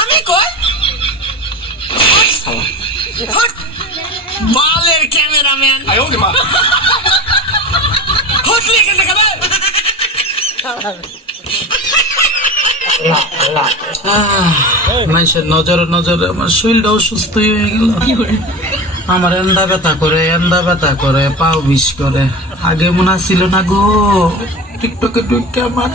আমি কই বালের ক্যামেরাম্যান হটলি এখান থেকে মানুষের নজরে নজরে আমার শরীরটা অসুস্থ হয়ে গেল। আমার এন্দা ব্যথা করে পাও বিষ করে। আগে মনে ছিল না গো, টিকটকে ঢুকে আমার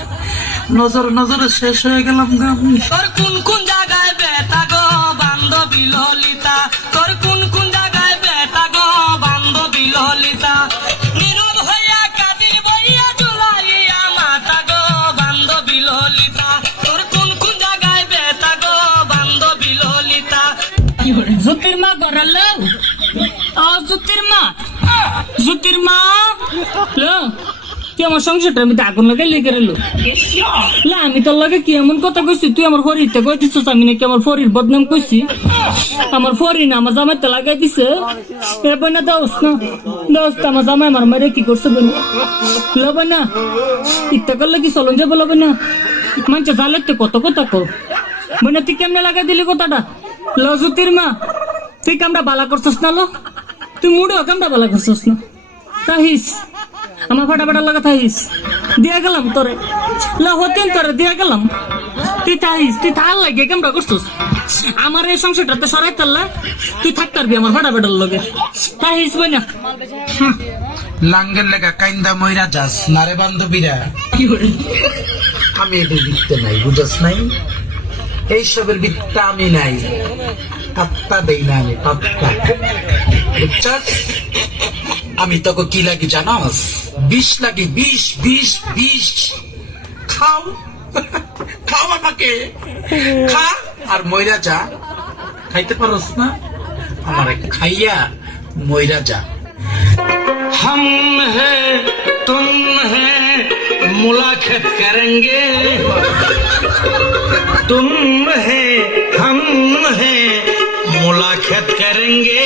নজরে শেষ হয়ে গেলাম গো আমি। তোর কোন কোন জায়গায় ব্যথা গো বান্ধবী ললিতা, তোর কোন কোন জায়গায় ব্যথা গো বান্ধবী ললিতা, নীরব হইয়া কাঁদি বইয়া জুলাইয়া মাথা গো বান্ধবী ললিতা, তোর কোন কোন জায়গায় ব্যথা গো বান্ধবী ললিতা। জ্যোতির মা গড়াল জ্যোতির মা লো তুই আমার সংসারটা আমি আগুন লাগাই লেগে রইল। আমি তোর লাগে কি এমন কথা কইছি, তুই আমার ফরিতে কই দিছিস আমি নাকি আমার ফরির বদনাম কইছি? আমার ফরি না আমার জামাইতে লাগাই দিছে। এ বইনা দোস্ত আমার জামাই আমার মারে কি করছে বইনা লবে না ইত্যা করলে কি চলন যাবো লবে না মানছে জালেতে কত কথা কো বইনা তুই কেমনে লাগাই দিলি কথাটা? লজুতির মা তুই কামটা বালা করছিস না লো, তুই মুড়েও কামটা বালা করছিস না। তাহিস আমার ফাটাফাটা লাগা থাইস দিয়া গেলাম তোরে হতেন তোরে দিয়া গেলাম, তুই থাইস তুই থাল লাগে কেমটা করছিস আমার এই সংসারটাতে সরাই তাল্লা তুই থাকতে পারবি আমার ফাটাফাটার লগে থাইস বই না। লাঙ্গের লেগা কাইন্দা মইরা যাস না রে বান্ধবীরা। আমি এটা দিতে নাই, বুঝাস নাই? এইসবের বিত্তা আমি নাই, পাত্তা দেই না আমি, পাত্তা। বুঝছাস আমি তোকে কি লাগি জানাস? বিষ লাগি, বিষ। খাও আমাকে, খা আর মইরা যা। খাইতে পারস না আমার খাইয়া মইরা যা। हम है तुम है मुलाकात करेंगे, तुम है हम है मुलाकात करेंगे,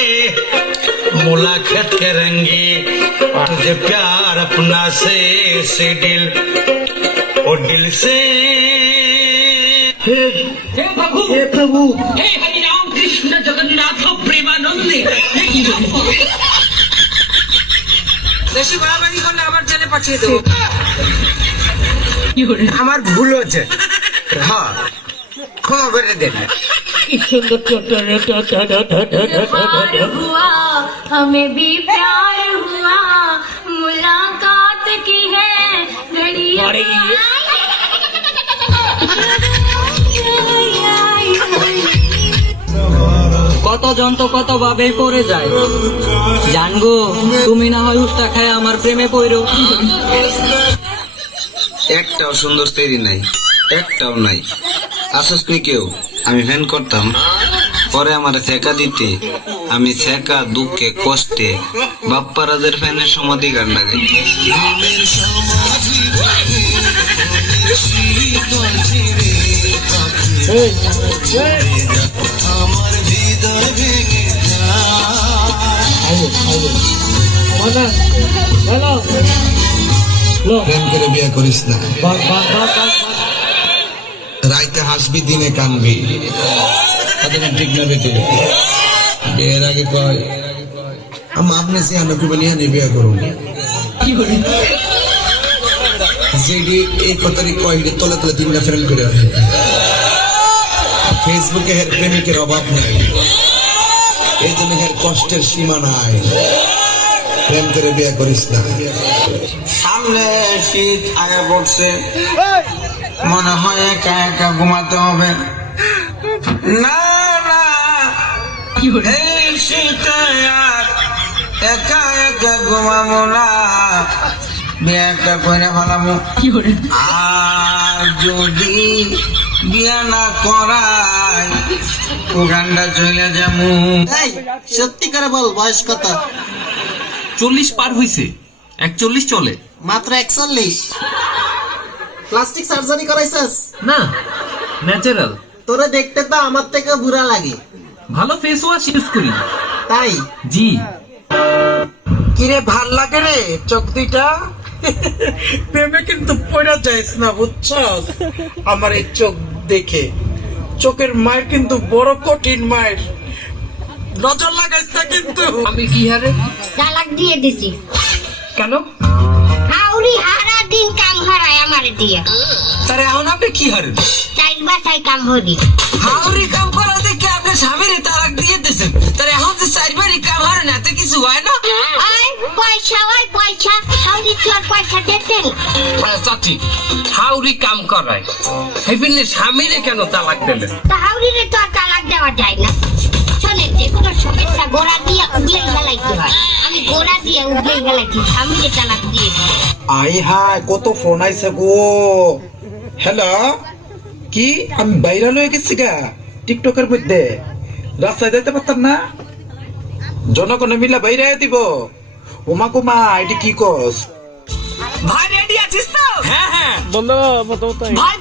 मुलाकात करेंगे तुझे प्यार अपना से दिल और दिल से। हे प्रभु हे हरि राम कृष्ण जगन्नाथ प्रेमानंदी। বেশি বাড়াবাড়ি করলে আবার জেলে পাঠিয়ে দেবো। আমার ভুল হচ্ছে, হ্যাঁ ক্ষমা করে দেন। हुआ हमें भी प्यार हुआ, मुलाकात की है घड़ियां। কতজন তো কত ভাবে পড়ে যায়, জানগো তুমি না হয় উস্তা খায় আমার প্রেমে পড়ো। একটাও সুন্দর তৈরি নাই, একটাও নাই। আসস নি কেউ, আমি ফ্যান করতাম, পরে আমার ছেকা দিতে আমি ছেকা দুঃখে কষ্টে বাপ্পারাজের ফ্যানের সমাধি গান লাগাই। প্রেম করে বিয়ে করিস না, রাইতে হাসবি দিনে কানবি, ঠিক না বেটে? বিয়ের আগে কয় আপনি সে আনুকুবে নিয়ে বিয়ে করুন, যেটি এই কথাটি কয় তলে তলে তিনটা ফ্রেন্ড করে আসে। ফেসবুকে প্রেমিকের অভাব নাই, এই জন্য কষ্টের সীমা নাই। প্রেম করে বিয়ে করিস না। সামনে শীত আগে পড়ছে, মনে হয় একা একা ঘুমাতে হবে। না এই শীতে আর একা একা ঘুমাবো না, বিয়ে একটা করে ফেলাবো। আর যদি বিয়ে না করাই উগান্ডা চলে যাবো। সত্যি করে বল, বয়স কত? 40 পার হইছে, 41 চলে। মাত্র 41? প্লাস্টিক সার্জারি করাইছিস? না, ন্যাচারাল। তোরে দেখতে তো আমার থেকে বুড়া লাগে। ভালো ফেস ওয়াশ ইউজ করি। তাই? জি। কিরে ভাল লাগে রে চোখ দুইটা? প্রেমে কিন্তু পড়া যাইস না বুঝছস? আমার এই চোখ দেখে, চোখের মায়ের কিন্তু বড় কঠিন মায়ের, নজর লাগাইস না কিন্তু। আমি কি হারে? তালাক দিয়ে দিছি। কেন? হাউরি হারা দিন কাম হারায় আমারে দিয়া। তার এখন আপনি কি হারেন? চাইর বাসায় কাম হরি। হাওড়ি কাম করা দেখে আপনার স্বামীর তালাক দিয়ে দিয়েছেন, তার এখন যে চারবারই কাম হারেন এত কিছু হয় না? ওই পয়সা, ওই পয়সা, হাউরি চোর পয়সা দিতেন। চাচি, হাওড়ি কাম করায় হেবিনের স্বামীরে কেন তালাক দিলেন? তা হাউরিরে তো আর তালাক দেওয়া যায় না। শোনেন, যে কোনো সমস্যা গোড়া দিয়ে উগলেই ফেলাইতে হয়। আমি গোড়া দিয়ে উগলেই ফেলাইছি, স্বামীরে তালাক দিয়ে দিই। আই হায়, কত ফোন আইছে গো। হ্যালো, কি আমি ভাইরাল হয়ে গেছি গা টিকটকের মধ্যে? রাস্তায় যাইতে পারতাম না, জনগণে মিলা বাইরে দিব। ওমা কুমা, এটি কি কস? ভাই রেডি আছিস তো? হ্যাঁ হ্যাঁ বন্ধু ভাই